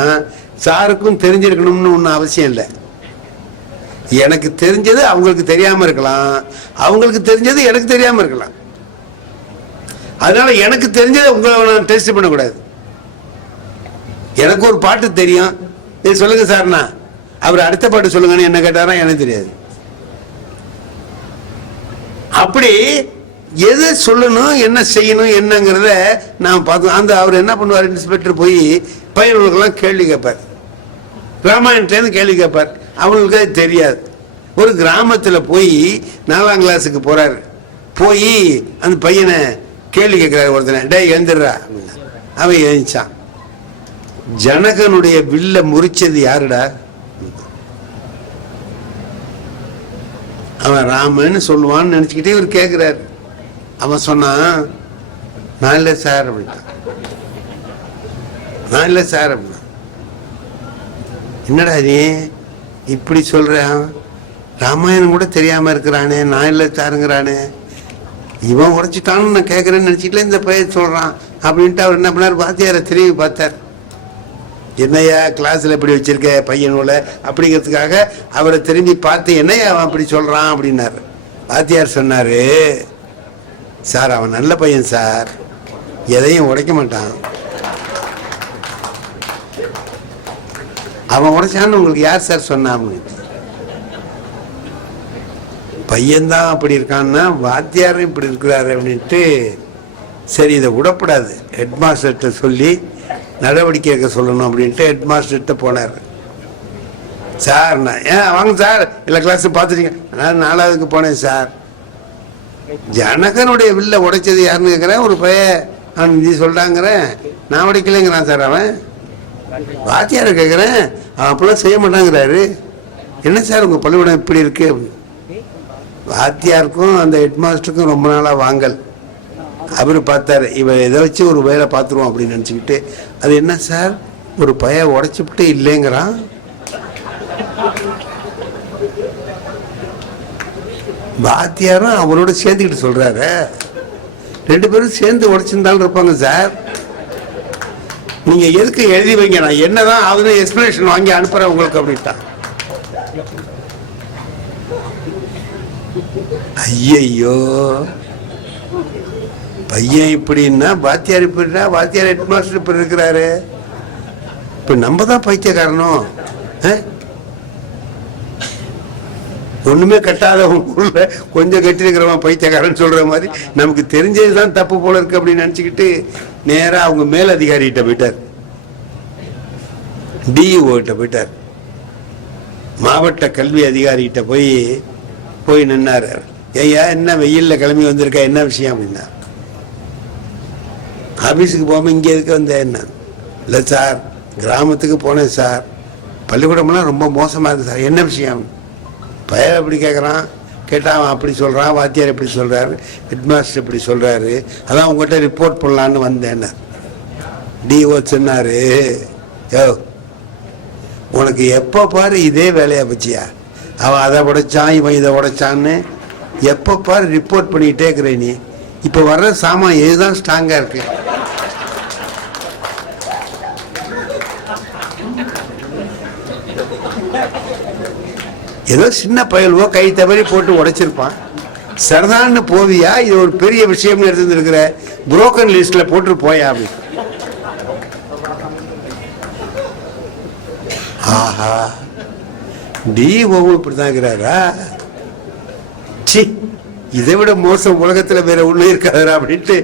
சாருக்கும் தெரிஞ்சிருக்கணும்னு ஒன்றும் அவசியம் இல்லை. எனக்கு தெரிஞ்சது அவங்களுக்கு தெரியாம இருக்கலாம், அவங்களுக்கு தெரிஞ்சது எனக்கு தெரியாம இருக்கலாம். அதனால எனக்கு தெரிஞ்சதை உங்களை நான் டெஸ்ட் பண்ணக்கூடாது. எனக்கு ஒரு பாட்டு தெரியும், இது சொல்லுங்க சார்னா, அவர் அடுத்த பாட்டு சொல்லுங்கன்னு என்ன கேட்டாரா எனக்கு தெரியாது. அப்படி எதை சொல்லணும், என்ன செய்யணும், என்னங்கிறத நான் பார்த்தோம். அந்த அவர் என்ன பண்ணுவார், இன்ஸ்பெக்டர் போய் பையன்களுக்கெல்லாம் கேள்வி கேட்பார், ராமாயணத்துலேருந்து கேள்வி கேட்பார். அவங்களுக்கு அது தெரியாது. ஒரு கிராமத்தில் போய் 4ஆம் கிளாஸுக்கு போறாரு. போய் அந்த பையனை கேள்வி கேட்கிறாரு ஒருத்தனை, டே எழுந்துடுறா அப்படின்னா. அவன் எழுந்தான். ஜனகனுடைய வில்ல முறிச்சது யாருடா? அவன் ராமன்னு சொல்லுவான்னு நினைச்சுக்கிட்டே இவர் கேட்கிறாரு. அவன் சொன்னான், நான் இல்லை சார் அப்படின்னா. நான் இல்லை சார் அப்படின்னா. என்னடா நீ இப்படி சொல்றான், ராமாயணம் கூட தெரியாம இருக்கிறானே, நான் இல்லை சாருங்கிறானே, இவன் உடைச்சிட்டான்னு நான் கேட்கறேன்னு நினைச்சிட்டுல இந்த பையன் சொல்றான் அப்படின்ட்டு அவர் என்ன பண்ணார், வாத்தியாரை திரும்பி பார்த்தார். என்னையா கிளாஸ்ல இப்படி வச்சிருக்க பையனோட அப்படிங்கிறதுக்காக அவரை திரும்பி பார்த்து, என்னையா அவன் அப்படி சொல்றான் அப்படின்னாரு. வாத்தியார் சொன்னாரு, சார் அவன் நல்ல பையன் சார், எதையும் உடைக்க மாட்டான். அவன் உடைச்சான்னு உங்களுக்கு யார் சார் சொன்னான்? பையன்தான் அப்படி இருக்கான்னா வாத்தியாரும் இப்படி இருக்கிறாரு அப்படின்ட்டு, சரி இதை விடப்படாது, ஹெட் மாஸ்டர்கிட்ட சொல்லி நடவடிக்கை எடுக்க சொல்லணும் அப்படின்ட்டு ஹெட் மாஸ்டர்கிட்ட போனார். சார் நான் வாங்க சார், எல்லா கிளாஸும் பார்த்துட்டீங்க. நான் 4ஆவதுக்கு போனேன் சார். ஜனகனுடைய வில்ல உடைச்சது யாருன்னு கேட்குறேன். ஒரு பையன் நீ சொல்றாங்கிறேன், நான் உடைக்கலைங்கிறான் சார். அவன் வாத்தியாரை கேட்குறேன், அவன் அப்பெல்லாம் செய்ய மாட்டாங்கிறாரு. என்ன சார் உங்கள் பள்ளிக்கூடம் இப்படி இருக்கு? வாத்தியாருக்கும் அந்த ஹெட் மாஸ்டருக்கும் ரொம்ப நாளாக வாங்கல். அவர் பார்த்தாரு, இவன் இதை வச்சு ஒரு வேலை பார்த்துருவோம் அப்படின்னு நினச்சிக்கிட்டு, அது என்ன சார் ஒரு பைய உடைச்சிவிட்டு இல்லைங்கிறான். வாத்தியாரும் அவரோட சேர்ந்துக்கிட்டு சொல்றாரு, 2 பேரும் சேர்ந்து உடைச்சிருந்தாலும் இருப்பாங்க சார், நீங்க எதுக்கு எழுதி வைங்க, நான் என்னதான் ஆகுதுன்னு எக்ஸ்பிளேஷன் வாங்கி அனுப்புறேன் உங்களுக்கு அப்படின்ட்டா. ஐயோ பையன் இப்படின்னா வாத்தியார் இப்படின்னா, வாத்தியார் ஹெட் மாஸ்டர் இப்படி இருக்கிறாரு. இப்ப நம்ம தான் பைத்தியக்காரனும். ஒண்ணுமே கட்டாதவங்க கொஞ்சம் கட்டிருக்கிறவன் பைத்தியக்காரன் சொல்ற மாதிரி நமக்கு தெரிஞ்சதுதான் தப்பு போல இருக்கு அப்படின்னு நினைச்சுக்கிட்டு நேரா அவங்க மேல் அதிகாரிகிட்ட போயிட்டார், டிஇஓ கிட்ட போயிட்டார். மாவட்ட கல்வி அதிகாரிகிட்ட போய் நின்னாரு. ஐயா என்ன வெயில்ல கிளம்பி வந்திருக்க, என்ன விஷயம் அப்படின்னா. ஆபீஸுக்கு போகாம இங்கே இருக்க வந்தேன். என்ன இல்லை சார், கிராமத்துக்கு போனேன் சார், பள்ளிக்கூடம்லாம் ரொம்ப மோசமா இருக்கு சார். என்ன விஷயம்? பையன் அப்படி கேட்குறான், கேட்டால் அவன் அப்படி சொல்கிறான், வாத்தியார் இப்படி சொல்கிறாரு, ஹெட்மாஸ்டர் இப்படி சொல்கிறாரு, அதான் உங்கள்கிட்ட ரிப்போர்ட் பண்ணலான்னு வந்தேன்னு டிஓ சொன்னார். யோ உனக்கு எப்போ பாரு இதே வேலையா பச்சியா, அவன் அதை உடைச்சான் இவன் இதை உடைச்சான்னு எப்போ பாரு ரிப்போர்ட் பண்ணிக்கிட்டே இருக்கிற நீ. இப்போ வர்ற சாமான் எதுதான் ஸ்ட்ராங்காக இருக்கு? ஏதோ சின்ன பயல்வோ கை தவறி போட்டு உடைச்சிருப்பான். சரதான்னு போவியா, இது ஒரு பெரிய விஷயம்னு எடுத்துருக்கிற, புரோக்கன் லிஸ்ட்ல போட்டு போயா அப்படி. ஆஹா டிஓ இப்படிதான் இருக்கிறாரா? சி இதை விட மோசம் உலகத்துல வேற ஒண்ணு இருக்காதா அப்படின்ட்டு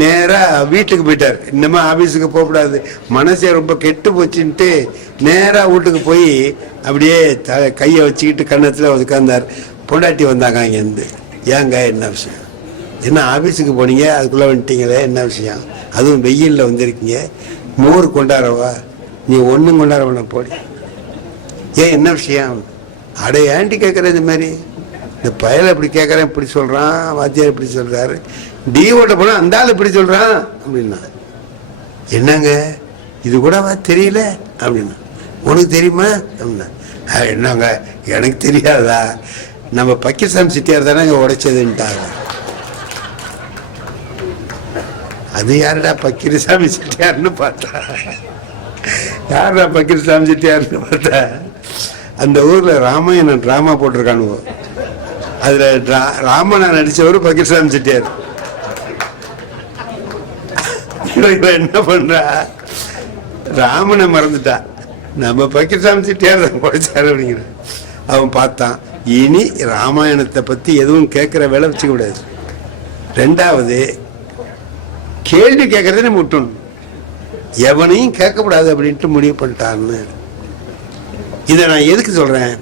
நேரா வீட்டுக்கு போயிட்டார். இன்னமா ஆபீஸுக்கு போகக்கூடாது, மனசே ரொம்ப கெட்டு போச்சுன்ட்டு நேரா வீட்டுக்கு போய் அப்படியே கையை வச்சுக்கிட்டு கன்னத்துல உட்கார்ந்தார். பொண்டாட்டி வந்தாங்க அங்கேருந்து. ஏங்க என்ன விஷயம்? என்ன ஆபீஸுக்கு போனீங்க அதுக்குள்ள வந்துட்டீங்களே, என்ன விஷயம்? அதுவும் வெயில்ல வந்திருக்கீங்க, மோர் கொண்டாடவா? நீ ஒன்றும் கொண்டாட வேணாம் போடி. ஏன் என்ன விஷயம்? அட ஏன்டி கேட்குற இந்த மாதிரி? இந்த பயலை இப்படி கேட்குறேன், இப்படி சொல்கிறான், வாத்தியார் இப்படி சொல்கிறாரு, டிஓட்ட போனால் அந்த ஆள் இப்படி சொல்கிறான் அப்படின்னா. என்னங்க இது கூடவா தெரியல அப்படின்னா. உனக்கு தெரியுமா அப்படின்னா. என்னங்க எனக்கு தெரியாதா, நம்ம பக்கிஸ்தான் சிட்டியார் தானே இங்கே உடைச்சதுன்ட்டாங்க. அது யாருடா பக்கிரிசாமி செட்டியார்னு பார்த்தா, யாருடா பக்கிரிசாமி செட்டியார்னு பார்த்தா, அந்த ஊர்ல ராமாயணன் டிராமா போட்டிருக்கானுவோ, அதுல ராமனா நடிச்சவரு பக்கிரிசாமி செட்டியார். என்ன பண்றா, ராமனை மறந்துட்டா, நம்ம பக்கிரிசாமி செட்டியார் தான் படிச்சாரு அப்படிங்கிற. அவன் பார்த்தான், இனி ராமாயணத்தை பத்தி எதுவும் கேட்கிற வேலை வச்சுக்க கூடாது. ரெண்டாவது கேள்வி கேட்கறதுன்னு முட்டணும், எவனையும் கேட்கக்கூடாது அப்படின்ட்டு முடிவு பண்ணிட்டான்னு. இதை நான் எதுக்கு சொல்றேன்?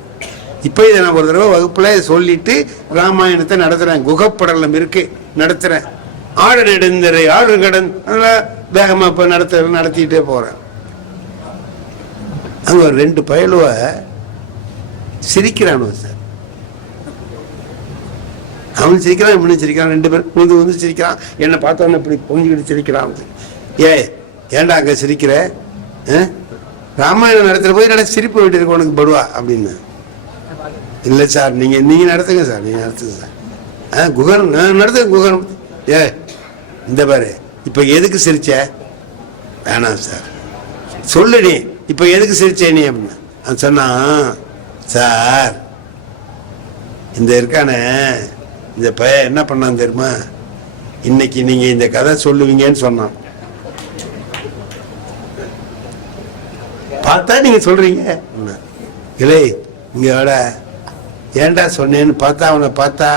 இப்போ இதை நான் ஒரு தடவை வகுப்புல சொல்லிட்டு ராமாயணத்தை நடத்துறேன். குகப்படலம் இருக்கு நடத்துறேன். ஆடு நெடுந்தரை ஆடு கடன் வேகமா இப்ப நடத்திட்டே போறேன். அங்க ஒரு 2 பயலுவ சிரிக்கிறானு சார். அவன் சிரிக்கிறான், இவனு சிரிக்கிறான், 2 பேரும் புரிந்து சிரிக்கிறான். என்னை பார்த்தவன இப்படி பொங்கிக்கிட்டு சிரிக்கிறான். ஏன்டா அங்க சிரிக்கிற? ராமாயணம் நடத்துற போய் நட சிரிப்பு வேண்டி இருக்கு உனக்கு படுவா அப்படின்னு. இல்லை சார் நீங்க நடத்துங்க சார், நீங்க நடத்துங்க சார். குகன் நடத்துங்க குகன். இந்த பாரு இப்ப எதுக்கு சிரிச்ச? வேணாம் சார். சொல்லு நீ இப்ப எதுக்கு சிரிச்ச நீ அப்படின்னு. அவன் சொன்னான், சார் இந்த இருக்கானே இந்த பையன் என்ன பண்ணான் தெரியுமா, இன்னைக்கு நீங்க இந்த கதை சொல்லுவீங்கன்னு சொன்னான். பார்த்தா நீங்க சொல்றீங்க இல்லை இங்க விட ஏன்டா சொன்னேன்னு பார்த்தா, அவனை பார்த்தா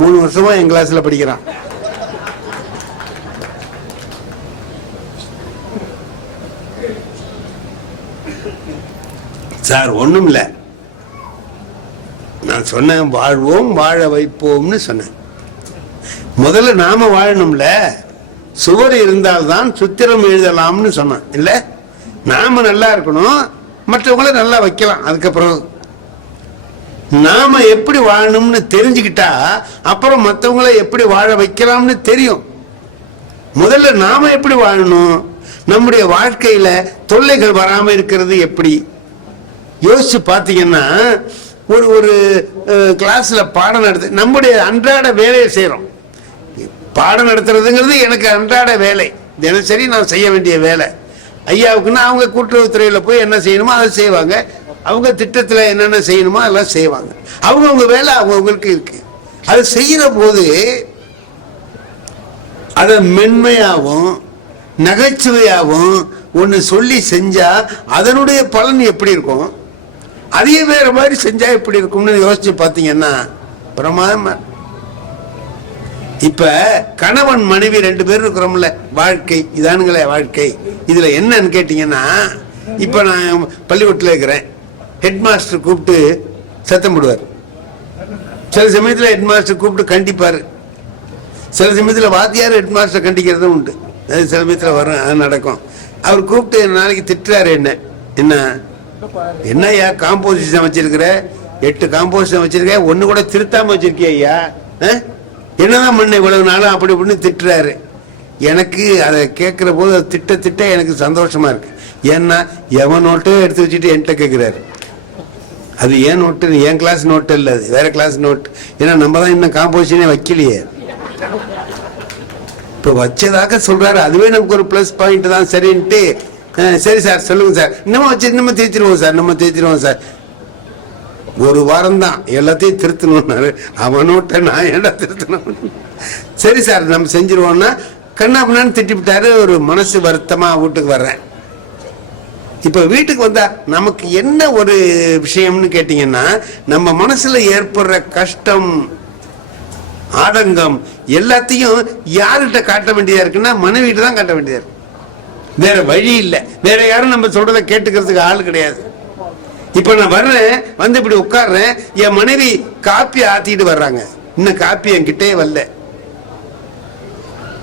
3 வருஷமா என் கிளாஸ்ல படிக்கிறான். சார் ஒண்ணும் இல்லை, நான் சொன்னேன் வாழ்வோம் வாழ வைப்போம்னு சொன்னேன். முதல்ல நாம வாழணும்ல, சுவர் இருந்தால்தான் சுத்திரம் எழுதலாம்னு சொன்னேன். இல்ல நாம நல்லா இருக்கணும், மற்றவங்களை நல்லா வைக்கலாம். அதுக்கப்புறம் நாம எப்படி வாழணும்னு தெரிஞ்சுக்கிட்டா அப்புறம் மற்றவங்களை எப்படி வாழ வைக்கலாம்னு தெரியும். முதல்ல நாம எப்படி வாழணும், நம்முடைய வாழ்க்கையில தொல்லைகள் வராம இருக்கிறது எப்படி யோசிச்சு பார்த்தீங்கன்னா, ஒரு கிளாஸ்ல பாடம் நடத்து, நம்முடைய அன்றாட வேலையை செய்யறோம். பாடம் நடத்துறதுங்கிறது எனக்கு அன்றாட வேலை, தினசரி நான் செய்ய வேண்டிய வேலை. ஐயாவுக்குன்னா அவங்க கூட்டுறவுத்துறையில போய் என்ன செய்யணுமோ அதை செய்வாங்க, அவங்க திட்டத்துல என்னென்ன செய்யணுமோ அதெல்லாம் செய்வாங்க. அவங்கவுங்க வேலை அவங்கவுங்களுக்கு இருக்கு. அது செய்யற போது அதை மென்மையாகவும் நகைச்சுவையாகவும் ஒன்று சொல்லி செஞ்சா அதனுடைய பலன் எப்படி இருக்கும், அதையே வேற மாதிரி செஞ்சா எப்படி இருக்கும்னு யோசிச்சு பார்த்தீங்கன்னா பிரமாதமா. இப்ப கணவன் மனைவி 2 பேர் இருக்கிறோம்ல, வாழ்க்கை இதானுங்களே வாழ்க்கை. இதுல என்னன்னு கேட்டீங்கன்னா, இப்ப நான் பள்ளிக்கூடத்துல இருக்கிறேன், ஹெட் மாஸ்டர் கூப்பிட்டு சத்தம் போடுவார். சில சமயத்துல ஹெட் மாஸ்டர் கூப்பிட்டு கண்டிப்பாரு. சில சமயத்துல வாத்தியார் ஹெட் மாஸ்டர் கண்டிக்கிறதும் உண்டு. அது சில சமயத்துல வரும், அது நடக்கும். அவர் கூப்பிட்டு நாளைக்கு திட்டுறாரு, என்ன என்னையா காம்போசிஷன் வச்சிருக்கிற, 8 காம்போசிஷன் வச்சிருக்கேன், ஒண்ணு கூட திருத்தாம வச்சிருக்கிய ஐயா, என்னதான் பண்ண இவ்வளவு நாளும் அப்படி இப்படின்னு திட்டுறாரு. எனக்கு அதை கேட்கிற போது அது திட்ட எனக்கு சந்தோஷமா இருக்கு. ஏன்னா எவன் நோட்டோ எடுத்து வச்சுட்டு என்கிட்ட கேட்கிறாரு. அது ஏன் நோட்டு, என் கிளாஸ் நோட்டு இல்லை, அது வேற கிளாஸ் நோட்டு. ஏன்னா நம்ம தான் இன்னும் காம்போசிஷனே வைக்கலையே. இப்ப வச்சதாக சொல்றாரு, அதுவே நமக்கு ஒரு பிளஸ் பாயிண்ட் தான். சரின்ட்டு சரி சார் சொல்லுங்க சார், இன்னமும் வச்சு நம்ம தேய்ச்சிருவோம் சார், நம்ம தேய்ச்சிருவோம் சார். ஒரு வாரம் தான் எல்லாத்தையும் திருத்தணும்னாரு. அவனோட்ட நான் ஏடா திருத்தணும்? சரி சார் நம்ம செஞ்சிருவோம்னா கண்ணா பண்ணான்னு திட்டிவிட்டாரு. ஒரு மனசு வருத்தமா வீட்டுக்கு வர்றேன். இப்ப வீட்டுக்கு வந்தா நமக்கு என்ன ஒரு விஷயம்னு கேட்டீங்கன்னா, நம்ம மனசுல ஏற்படுற கஷ்டம், ஆதங்கம் எல்லாத்தையும் யாருகிட்ட காட்ட வேண்டியதா இருக்குன்னா மனைவிட்டு தான் காட்ட வேண்டியதா இருக்கு. வேற வழி இல்லை. வேற யாரும் நம்ம சொல்றதை கேட்டுக்கிறதுக்கு ஆள் கிடையாது. இப்ப நான் வர்றேன், வந்து இப்படி உட்கார்றேன், என் மனைவி காப்பி ஆத்திட்டு வர்றாங்க. இன்னும் காப்பி என்கிட்டே வரல.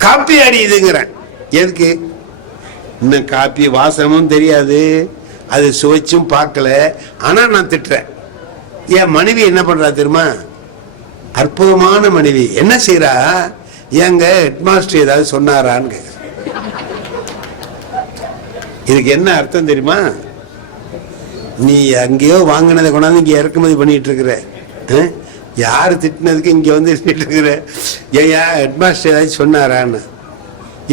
காப்பி அடியுதுங்கிறேன். எதுக்கு? இன்னும் காப்பி வாசமும் தெரியாது, அது சுவைச்சும் பார்க்கல. ஆனா நான் திட்டுறேன். என் மனைவி என்ன பண்றா தெரியுமா? அற்புதமான மனைவி. என்ன செய்யறா? ஏங்க ஹெட்மாஸ்டர் ஏதாவது சொன்னாரான்னு கேக்குற. இதுக்கு என்ன அர்த்தம் தெரியுமா? நீ அங்கேயோ வாங்கினதை கொண்டாந்து இங்க இறக்குமதி பண்ணிட்டு இருக்கிற. யாரு திட்டினதுக்கு இங்க வந்து இருக்கிற? ஏயா ஹெட்மாஸ்டர் ஏதாச்சும் சொன்னாரான்னு.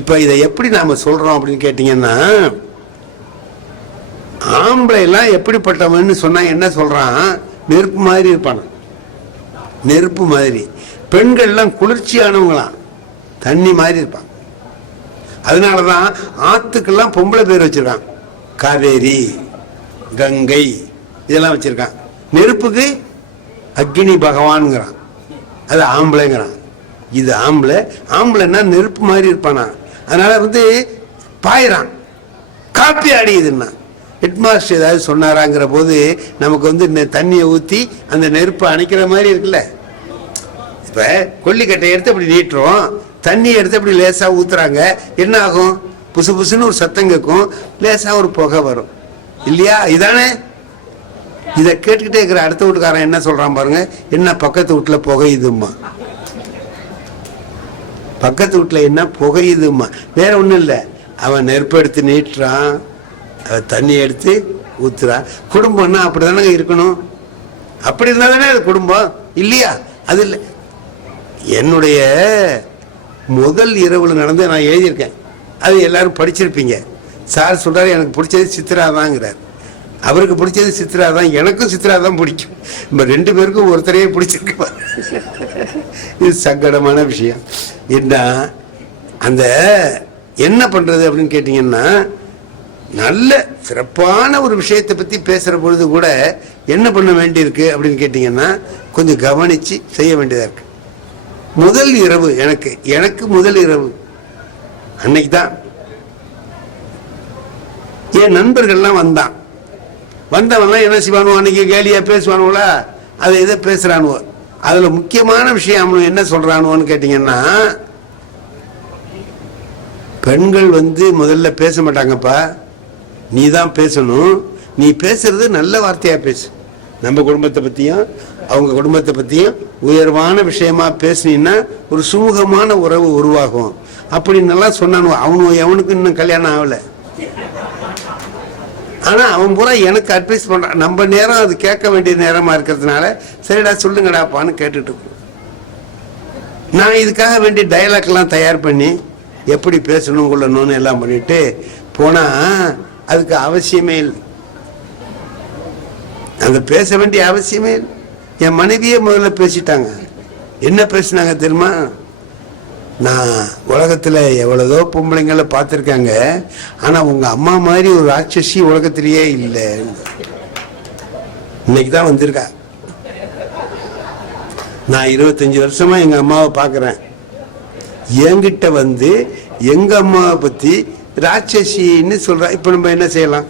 இப்ப இதை எப்படி நாம சொல்றோம் அப்படின்னு கேட்டீங்கன்னா, ஆம்பளை எல்லாம் எப்படிப்பட்டவன்னு சொன்னா என்ன சொல்றான்? நெருப்பு மாதிரி இருப்பான, நெருப்பு மாதிரி. பெண்கள் எல்லாம் குளிர்ச்சியானவங்களாம், தண்ணி மாதிரி இருப்பாங்க. அதனாலதான் ஆத்துக்கெல்லாம் பொம்பளை பேர் வச்சிருக்கான். காவேரி, கங்கை இதெல்லாம் வச்சிருக்கான். நெருப்புக்கு அக்னி பகவான்ங்கிறான், அது ஆம்பளைங்கிறான். இது ஆம்பளை. ஆம்பளைன்னா நெருப்பு மாதிரி இருப்பானா, அதனால வந்து பாயிறான். காப்பி அடியுதுன்னா ஹெட்மாஸ்டர் ஏதாவது சொன்னாராங்கிற போது நமக்கு வந்து தண்ணியை ஊற்றி அந்த நெருப்பை அணைக்கிற மாதிரி இருக்குல்ல. இப்ப கொல்லிக்கட்டை எடுத்து அப்படி நீட்டுறோம், தண்ணியை எடுத்து அப்படி லேசா ஊத்துறாங்க. என்ன ஆகும்? புசு புசுன்னு ஒரு சத்தம் கேட்கும், லேசா ஒரு புகை வரும் இல்லையா? இதானே? இதை கேட்டுக்கிட்டே இருக்கிற அடுத்த வீட்டுக்காரன் என்ன சொல்றான் பாருங்க, என்ன பக்கத்து வீட்டுல புகையுதுமா, பக்கத்து வீட்டுல என்ன புகையுதுமா. வேற ஒண்ணும் இல்லை, அவன் நெருப்பு எடுத்து நீட்டுறான், அவன் தண்ணி எடுத்து ஊத்துறான். குடும்பம்னா அப்படிதானே இருக்கணும். அப்படி இருந்தா தானே அது குடும்பம் இல்லையா? அது இல்லை. என்னுடைய முதல் இரவுல நடந்து நான் எழுதியிருக்கேன், அது எல்லாரும் படிச்சிருப்பீங்க. சார் சொல்றாரு எனக்கு பிடிச்சது சித்ராதாங்கிறார். அவருக்கு பிடிச்சது சித்ரா தான், எனக்கும் சித்ரா தான் பிடிக்கும். நம்ம 2 பேருக்கும் ஒருத்தரையே பிடிச்சிருக்கு. இது சங்கடமான விஷயம். என்ன அந்த என்ன பண்றது அப்படின்னு கேட்டீங்கன்னா, நல்ல சிறப்பான ஒரு விஷயத்தை பத்தி பேசுற பொழுது கூட என்ன பண்ண வேண்டியிருக்கு அப்படின்னு கேட்டீங்கன்னா, கொஞ்சம் கவனிச்சு செய்ய வேண்டியதா இருக்கு. முதல் இரவு எனக்கு முதல் இரவு அன்னைக்கு தான் என் நண்பர்கள்லாம் வந்தவன்லாம் என்ன செய்வானுவோ, அன்னைக்கு கேலியா பேசுவானுங்களா, அதை இதை பேசுறானுவோ. அதுல முக்கியமான விஷயம் அவனு என்ன சொல்றானுவோன்னு கேட்டீங்கன்னா, பெண்கள் வந்து முதல்ல பேச மாட்டாங்கப்பா, நீ தான் பேசணும். நீ பேசுறது நல்ல வார்த்தையா பேசு. நம்ம குடும்பத்தை பத்தியும் அவங்க குடும்பத்தை பத்தியும் உயர்வான விஷயமா பேசினீங்கன்னா ஒரு சுமூகமான உறவு உருவாகும் அப்படின்னு சொன்னானுவோ. அவனுக்கு இன்னும் கல்யாணம் ஆகல. ஆனா அவன் பூரா எனக்கு அட்வைஸ் பண்றான். நம்ம நேரம் அது கேட்க வேண்டிய நேரமா இருக்கிறதுனால சரிடா சொல்லுங்கடாப்பான்னு கேட்டுட்டு இருக்கோம். நான் இதுக்காக வேண்டிய டைலாக் எல்லாம் தயார் பண்ணி எப்படி பேசணும் கொள்ளணும்னு எல்லாம் பண்ணிட்டு போனா அதுக்கு அவசியமே இல்லை. அந்த பேச வேண்டிய அவசியமே இல்லை. என் மனைவியே முதல்ல பேசிட்டாங்க. என்ன பேசினாங்க தெரியுமா? நான் உலகத்துல எவ்வளவோ பொம்பளைங்களை பார்த்துருக்காங்க, ஆனா உங்க அம்மா மாதிரி ஒரு ராட்சசி உலகத்திலேயே இல்லை. இன்னைக்குதான் வந்திருக்கா. நான் 25 வருஷமா எங்க அம்மாவை பாக்குறேன். என்கிட்ட வந்து எங்க அம்மாவை பத்தி ராட்சசின்னு சொல்ற. இப்ப நம்ம என்ன செய்யலாம்?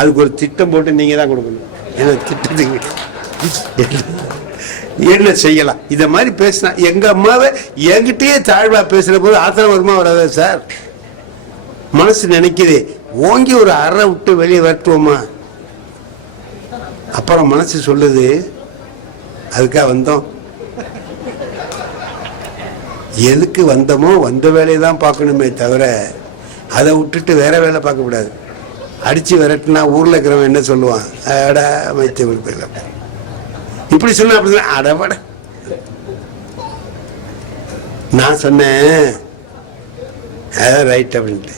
அதுக்கு ஒரு திட்டம் போட்டு நீங்க தான் கொடுக்கணும். ஏன்னா திட்டத்துக்கு என்ன செய்யலாம்? இத மாதிரி பேசினா எங்க அம்மாவை என்கிட்டயே தாழ்வா பேசுற போது ஆத்திரம் வருமா வராதா சார்? மனசு நினைக்குது, ஓங்கி ஒரு அறை விட்டு வெளியே வரட்டுவோமா? அப்புறம் மனசு சொல்லுது, அதுக்காக வந்தோம், எதுக்கு வந்தோமோ வந்த வேலையை தான் பார்க்கணுமே தவிர அதை விட்டுட்டு வேற வேலை பார்க்கக்கூடாது. அடிச்சு விரட்டுனா ஊர்ல இருக்கிறவன் என்ன சொல்லுவான், அட மைத்த இப்படி சொன்ன அப்படி அடபட. நான் சொன்னேன் ரைட் அப்படின்ட்டு,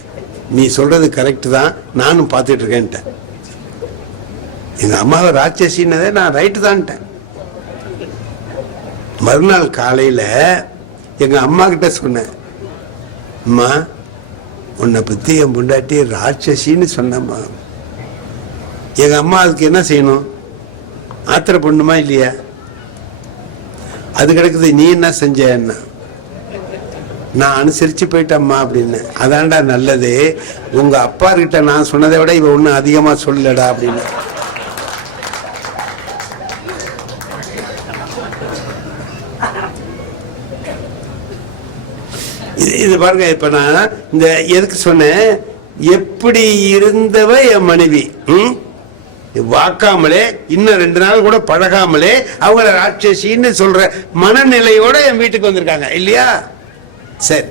நீ சொல்றது கரெக்டு தான், நானும் பார்த்துட்டு இருக்கேன்ட்டேன். எங்க அம்மாவை ராட்சசின்னதே நான் ரைட்டு தான்ட்டேன். மறுநாள் காலையில எங்க அம்மா கிட்ட சொன்னேன், அம்மா உன்னை பத்தி என் பொண்டாட்டி ராட்சசின்னு சொன்னம்மா. எங்க அம்மா அதுக்கு என்ன செய்யணும், ஆத்திர பண்ணுமா இல்லையா? அது கிடக்குது, நீ என்ன செஞ்ச என்ன? நான் அனுசரிச்சு போயிட்டம்மா அப்படின்னு. அதான்டா நல்லது, உங்க அப்பா கிட்ட நான் சொன்னதை விட இவ ஒன்னும் அதிகமா சொல்லலடா அப்படின்னு. இது பாருங்க, இப்ப நான் இந்த எதுக்கு சொன்னேன், எப்படி இருந்தவ என் மனைவி வாக்காமலே இன்னும் 2 நாள் கூட பழகாமலே அவங்கள ராட்சசின்னு சொல்ற மனநிலையோட என் வீட்டுக்கு வந்திருக்காங்க இல்லையா? சரி,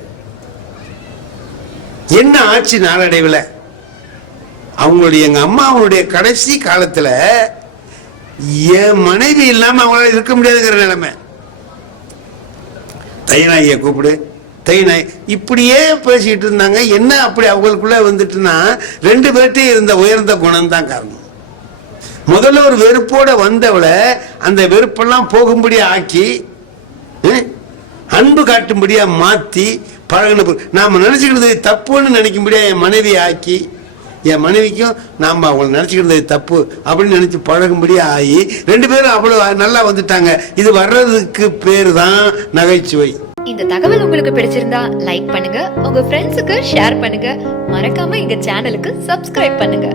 என்ன ஆச்சு நாளடைவில்? அவங்களுடைய எங்க அம்மா அவங்களுடைய கடைசி காலத்துல என் மனைவி இல்லாம அவங்களால இருக்க முடியாதுங்கிற நிலைமை. தைநாயை கூப்பிடு, தைநாய் இப்படியே பேசிட்டு இருந்தாங்க. என்ன அப்படி அவங்களுக்குள்ள வந்துட்டுன்னா 2 பேர்ட்டையும் இருந்த உயர்ந்த குணம் தான் காரணம். முதல்ல ஒரு வெறுப்போட வந்தவளை அந்த வெறுப்பெல்லாம் போகும்படியா ஆக்கி அன்பு காட்டும்படியா மாத்தி பழகின, நாம நினைச்சுக்கிறது தப்புன்னு நினைக்கும்படியா என் மனைவி ஆக்கி, என் மனைவிக்கும் நாம அவங்களை நினைச்சுக்கிறது தப்பு அப்படின்னு நினைச்சு பழகும்படியா ஆகி 2 பேரும் அவ்வளவு நல்லா வந்துட்டாங்க. இது வர்றதுக்கு பேரு தான் நகைச்சுவை. இந்த தகவல் உங்களுக்கு பிடிச்சிருந்தா லைக் பண்ணுங்க, உங்க ஃப்ரெண்ட்ஸுக்கு ஷேர் பண்ணுங்க, மறக்காம எங்க சேனலுக்கு சப்ஸ்கிரைப் பண்ணுங்க.